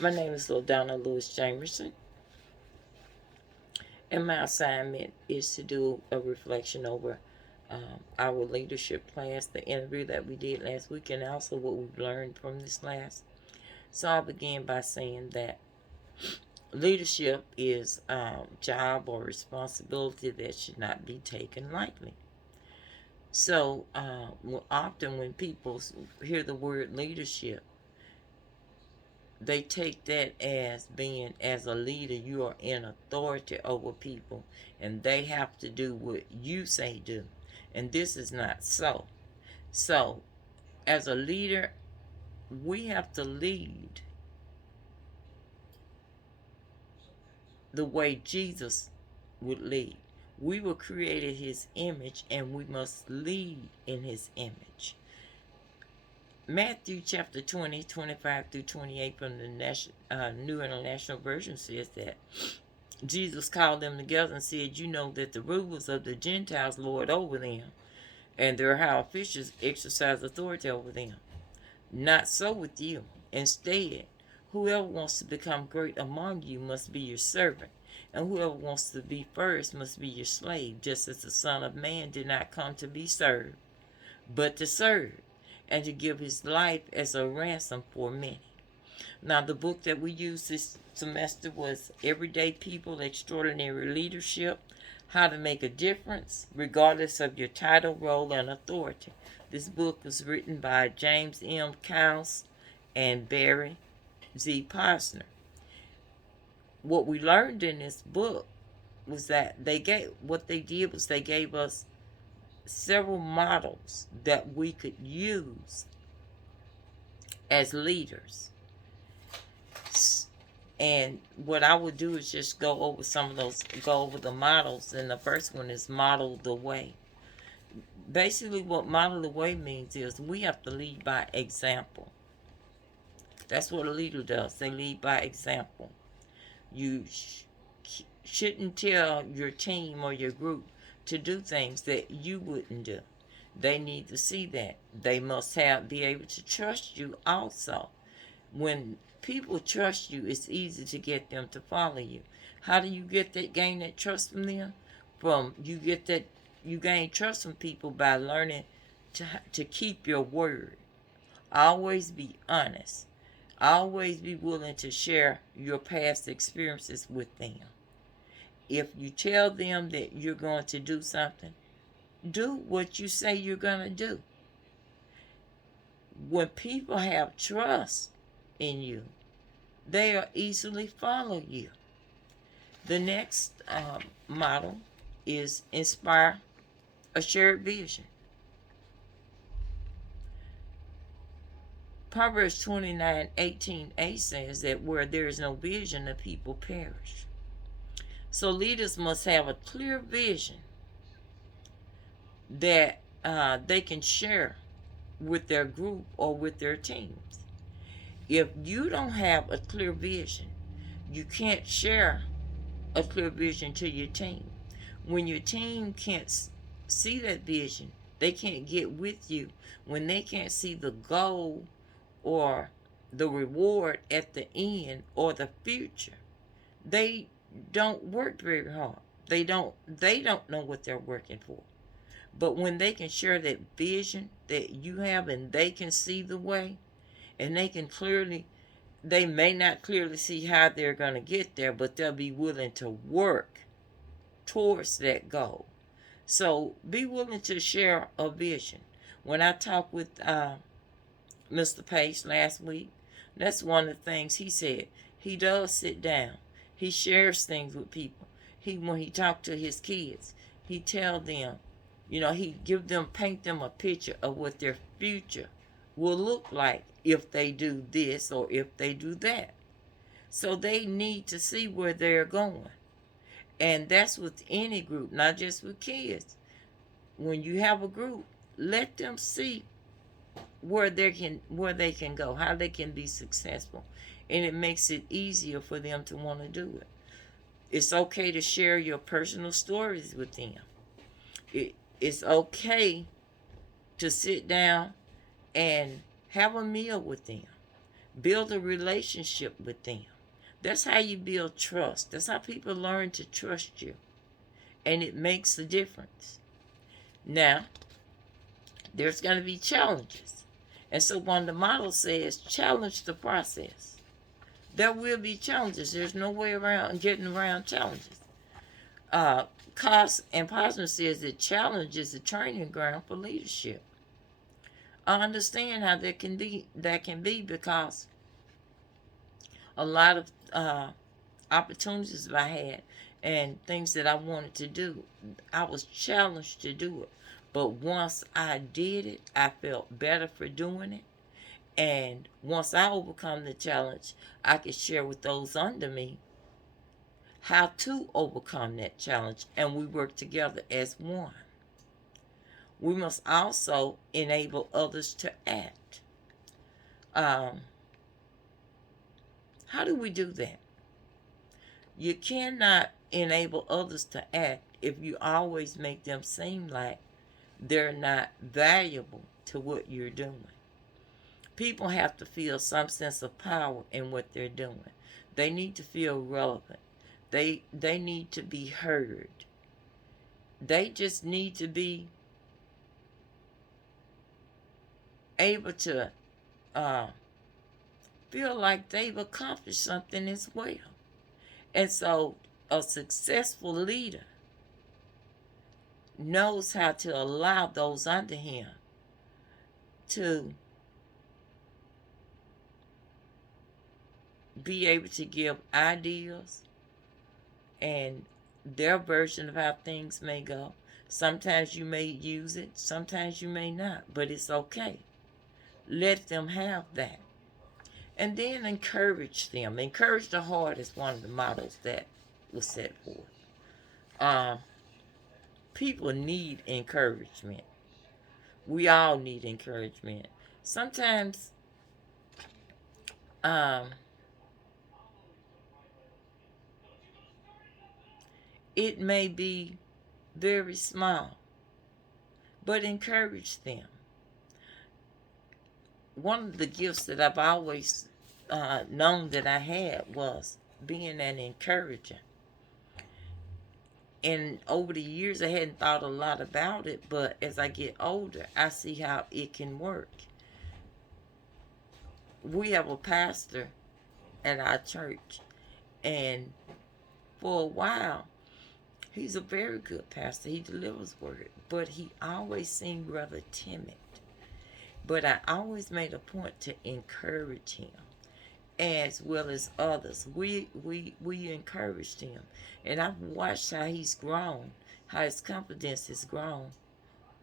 My name is LaDonna Lewis Jamerson, and my assignment is to do a reflection over our leadership class, the interview that we did last week, and also what we've learned from this class. So I'll begin by saying that leadership is a job or responsibility that should not be taken lightly. So often when people hear the word leadership, they take that as being, as a leader, you are in authority over people and they have to do what you say do. And this is not so. So, as a leader, we have to lead the way Jesus would lead. We were created his image and we must lead in his image. Matthew chapter 20, 25 through 28 from the New International Version says that Jesus called them together and said, "You know that the rulers of the Gentiles lord over them, and their high officials exercise authority over them. Not so with you. Instead, whoever wants to become great among you must be your servant, and whoever wants to be first must be your slave, just as the Son of Man did not come to be served, but to serve, and to give his life as a ransom for many." Now, the book that we used this semester was Everyday People, Extraordinary Leadership: How to Make a Difference, Regardless of Your Title, Role, and Authority. This book was written by James M. Kous and Barry Z. Posner. What we learned in this book was that they gave us several models that we could use as leaders. And what I would do is just go over go over the models. And the first one is model the way. Basically, what model the way means is we have to lead by example. That's what a leader does. They lead by example. You shouldn't tell your team or your group to do things that you wouldn't do. They need to see that. They must be able to trust you also. When people trust you, it's easy to get them to follow you. How do you gain that trust from them? You gain trust from people by learning to keep your word. Always be honest. Always be willing to share your past experiences with them. If you tell them that you're going to do something, do what you say you're going to do. When people have trust in you, they'll easily follow you. The next model is inspire a shared vision. Proverbs 29:18a says that where there is no vision, the people perish. So leaders must have a clear vision that they can share with their group or with their teams. If you don't have a clear vision, you can't share a clear vision to your team. When your team can't see that vision, they can't get with you. When they can't see the goal or the reward at the end or the future, they don't work very hard. They don't know what they're working for. But when they can share that vision that you have and they can see the way, and they may not clearly see how they're going to get there, but they'll be willing to work towards that goal. So be willing to share a vision. When I talked with Mr. Pace last week, that's one of the things he said. He does sit down. He shares things with people. When he talked to his kids, he tell them, he paint them a picture of what their future will look like if they do this or if they do that. So they need to see where they're going. And that's with any group, not just with kids. When you have a group, let them see where they can go, how they can be successful. And it makes it easier for them to want to do it. It's okay to share your personal stories with them. It's okay to sit down and have a meal with them. Build a relationship with them. That's how you build trust. That's how people learn to trust you. And it makes a difference. Now, there's going to be challenges. And so one of the models says, challenge the process. There will be challenges. There's no way around getting around challenges. Cost and Posner says that challenge is a training ground for leadership. I understand how that can be because a lot of opportunities that I had and things that I wanted to do, I was challenged to do it. But once I did it, I felt better for doing it. And once I overcome the challenge, I could share with those under me how to overcome that challenge. And we work together as one. We must also enable others to act. How do we do that? You cannot enable others to act if you always make them seem like they're not valuable to what you're doing. People have to feel some sense of power in what they're doing. They need to feel relevant. They need to be heard. They just need to be able to feel like they've accomplished something as well. And so a successful leader knows how to allow those under him to be able to give ideas and their version of how things may go. Sometimes you may use it, sometimes you may not, but it's okay. Let them have that. And then encourage them. Encourage the heart is one of the mottos that was set forth. People need encouragement. We all need encouragement. Sometimes it may be very small, but encourage them. One of the gifts that I've always known that I had was being an encourager. And over the years, I hadn't thought a lot about it, but as I get older, I see how it can work. We have a pastor at our church, and for a while, he's a very good pastor. He delivers word, but he always seemed rather timid. But I always made a point to encourage him, as well as others. We encouraged him, and I've watched how he's grown, how his confidence has grown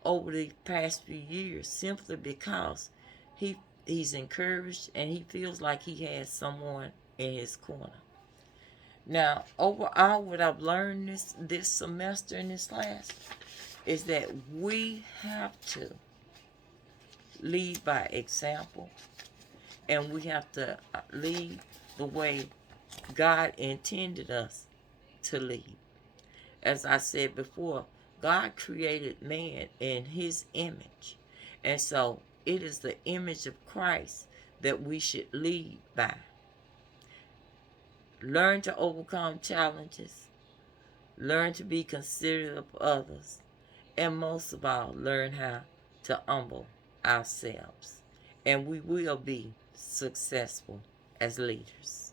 over the past few years, simply because he's encouraged and he feels like he has someone in his corner. Now, overall, what I've learned this semester in this class is that we have to lead by example, and we have to lead the way God intended us to lead. As I said before, God created man in his image, and so it is the image of Christ that we should lead by. Learn to overcome challenges, learn to be considerate of others, and most of all, learn how to humble ourselves. And we will be successful as leaders.